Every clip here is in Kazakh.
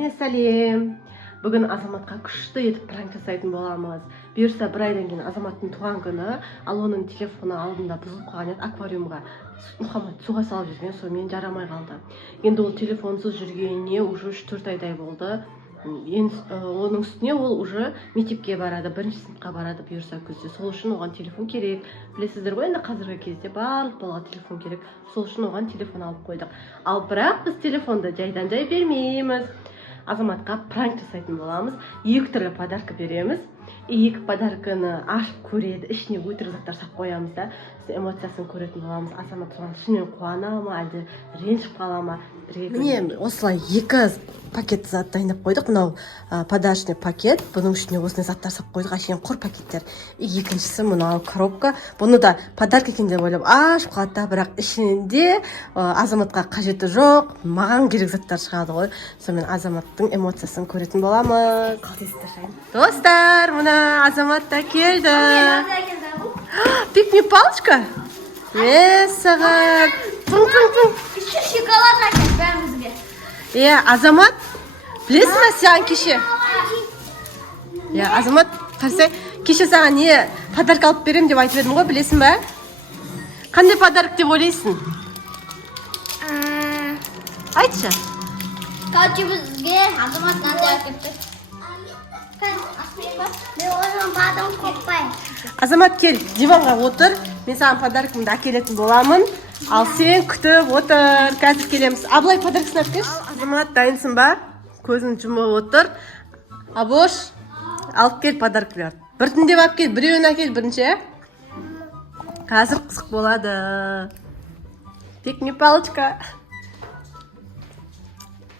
Кәне сәлем. Бүгін Азаматқа күшті етіп пранк жасайтын боламыз. Бұйырса бір айдан кейін Азаматтың туған күні, ал оның телефоны алдында бұзылып қалған еді, аквариумға Мұхаммад суға салып жүрген, сонымен жарамай қалды. Енді ол телефонсыз жүргеніне уже 4 айдай болды. Оның үстіне ол уже мектепке барады, бірінші сыныпқа барады бұйырса күзде. Сол үшін оған телефон керек. Білесіздер ғой, енді қазіргі кезде барлық балаға телефон керек. Сол үшін оған телефон алып қойдық. Ал бірақ біз телефонды жайдан жай бермейміз. Азаматқа пранк жасайтын боламыз. 2 түрлі подарка береміз. 2 подарканы ашып көреді, ішіне өтірік заттар сап қоямыз да. Эмоциясын көретін боламыз. Азамат соған шынымен қуана ма, әлде ренжіп қала ма? Міне осылай 2 пакет зат дайындап қойдық. Мынау подарочный пакет. Бұның ішіне осындай заттар сап қойдық. Әшейін құр пакеттер. Екіншісі мынау коробка. Бұны да подарка екен деп ойлап ашып қалды, бірақ ішінде Азаматқа қажеті жоқ, маған керек заттар шығады ғой. Сонымен Азаматтың эмоциясын көретін боламыз. Достар, мына Азамат та келді. Пикник палочка? Саған. Еще шоколад әкеліп бәрімізге. Азамат, білесің бе саған кеше? Азамат, қарсы, кеше саған не подарка алып берем деп айтып едім ғой, білесің бе? Қандай подарок деп ойлайсың? Айтшы. Короче, бізге Азамат мынандай әкеліпті. Мен оған бадым қоппайым. Азамат, кел, диванға отыр. Мен саған подаркымды әкелетін боламын. Ал сен күтіп отыр. Қазір келеміз. Абылай подаркасын алып келші. Азамат, дайынсың ба? Көзін жұмып отыр. Абош, алып кел подаркалар. Біртіндеп алып кел, біреуін әкел бірінші. Қазір қызық болады. Пикник палочка.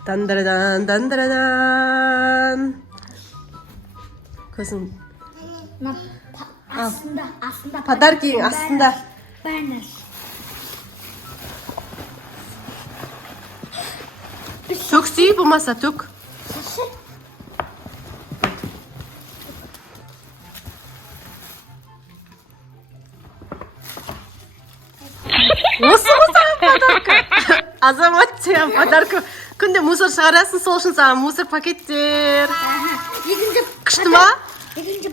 Дандырадан, дандырадан. Көзін. Астында. Подаркаң астында. Бәрнәс. Төксей болмаса төк. Осы саған подарка. Азамат, саған подарка. Күнде мусор шығарасың, сол үшін саған мусор пакеттер. Күшті ма?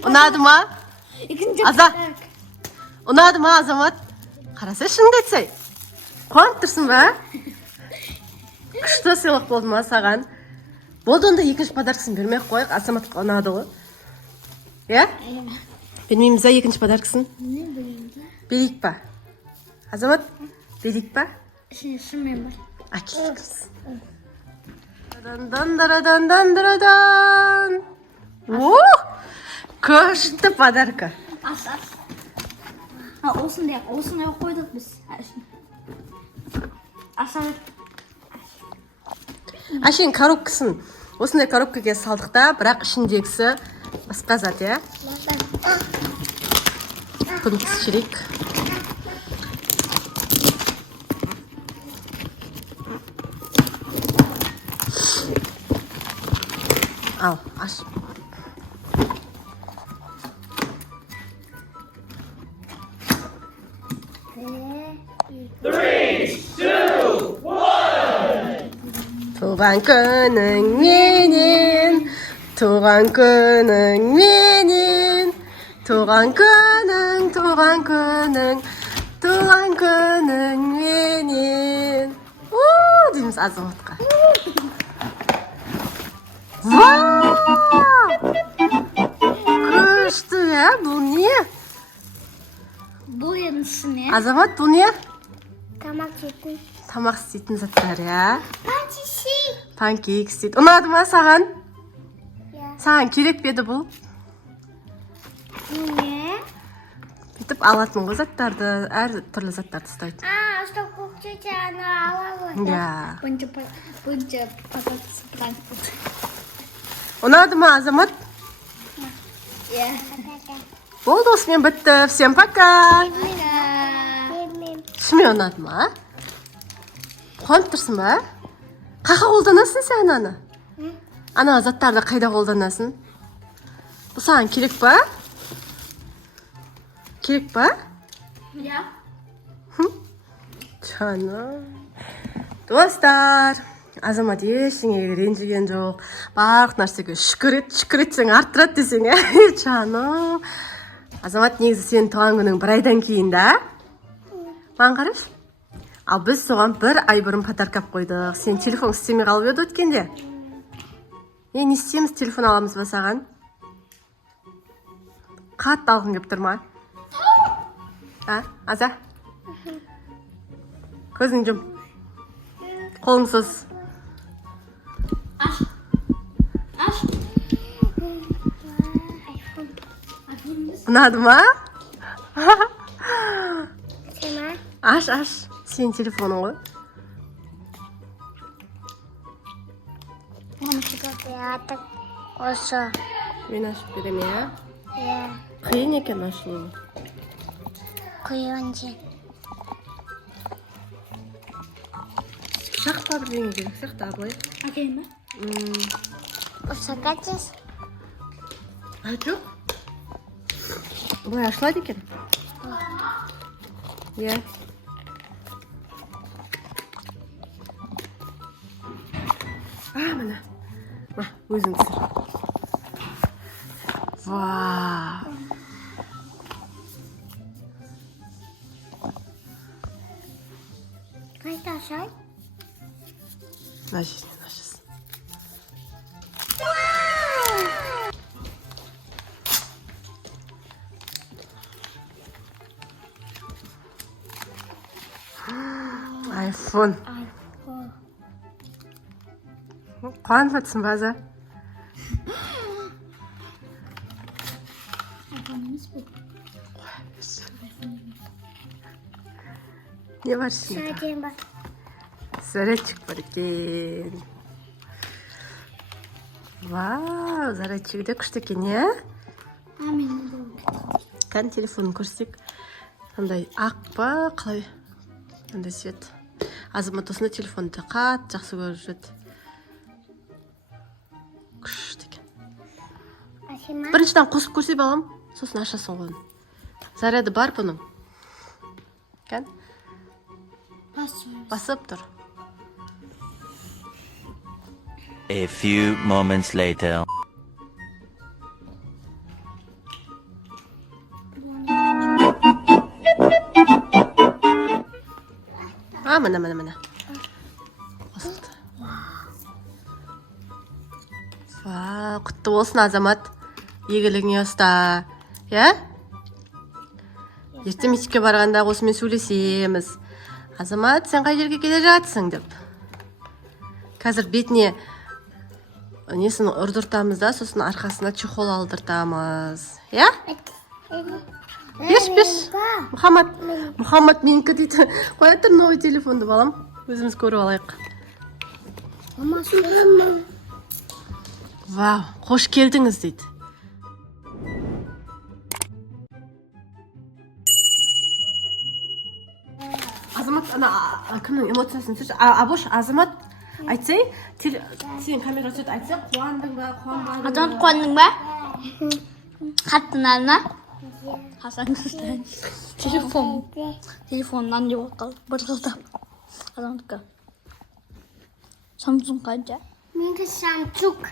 Ұнады ма? Аза, ұнады ма Азамат? Қараса шынды айтсай. Қуанып тұрсың ба? Күшті сыйлық болды ма саған? Болды, онда екінші подаркасын бермей қойық. Азаматқа ұнады ғой. Бермейміз ба екінші подаркасын? Берейік па? Азамат, берейік па? Шынымен бар. Әкелікіз. Дан-дан-дан-дан-дан-дан. Күшті подарка. Осындай қойдық біз. Әшейін коробкасын осындай коробкаға салдық та, бірақ ішіндегісі басқа зат, Күн кішірек. Ал, аш. Туған күнің менен, туған күнің менен, туған күнің, туған күнің, туған күнің менен. Дейміз Азаматқа. Күшті, бұл не? Бұл едіншісі не? Азамат, бұл не? Тамақ жейтін. Тамақ істейтін заттар, Панкейк істейді. Ұнады ма саған? Саған керек беді бұл? Не? Бүйтіп алатын ғой заттарды, әр түрлі заттарды ұстайды. Что көкчете ана алалы. Бұнчы пататысы пранк. Ұнады ма Азамат? Болды, осымен бітті. Всем пока. Шымен ұнады ма? Қуанып тұрсың ба? Қақа қолданасың сән аны? Ана заттарды қайда қолданасың? Бұл саған керек па? Керек па? Жаным. Достар, Азамат ешеңеге ренжіген жоқ. Барлық нәрсеге шүкір етсең арттырады десең, жаным. Азамат негізі сенің туған күнің бір айдан кейін да? Маған қараш. Ал біз соған бір ай бұрын подарка қойдық. Сен телефон істемей қалып еді өткенде. Не істейміз, телефон аламыз ба саған? Қатты алғың келіп тұр ма? Аза? Көзің жұм. Қолың сыз. Аш. Ұнады ма? Аш. Аш. Сен телефоның ғой. Осы. Мен ашып берем, я? Иә. Қиын екен ашылуы. Қиын же. Шақпа бірдеңе керек сияқты абылай. Әкелейін ба? Осы қачыз? Жоқ. Бұлай ашылады екен. Иә. Міне. Өзің түсір. Вау. Қайта ашай? Мына жерінен ашасың. Айфон. Қуанып жатсың ба, Аза? Не бар ішінде? Шәден ба? Зарядчик бар екен. Вау, зарядчик де күшті екен, е? Кән телефонын көрсек. Қандай ақ па, қалай? Қандай свет. Азамат осында телефонды қатты жақсы көріп жүреді. Күшті екен. Біріншіден қосып көрсе балам, сосын ашасың ғой. Заряды бар бұның. Кән? Басып тұр. A few moments later. Міне. Басылды. Вау, құтты болсын, Азамат. Игілігіңе ұста. Я? Ерте мектепке барғанда осымен сөйлесеміз. Азамат, сен қай жерге келе жатсың деп. Қазір бетіне несін ұрдыртамыз да, сосын арқасына чехол алдыртамыз. Я? Беш. Мұхаммад менікі дейді. Қоя тұр новый телефонды балам. Өзіміз көріп алайық. Вау, қош келдіңіз дейді. Азамат, кімнің эмоциясын түсірші? Абош, Азамат, айтсай, сен камера сөйт айтсай, қуандың ба, қуанбадың ба? Азамат қуандың ба? Қаттыңарына? Хасан күстен. Телефоннан жоқ қалып бір жылдап. Азаматқа. Samsung қанша? Менікі Samsung.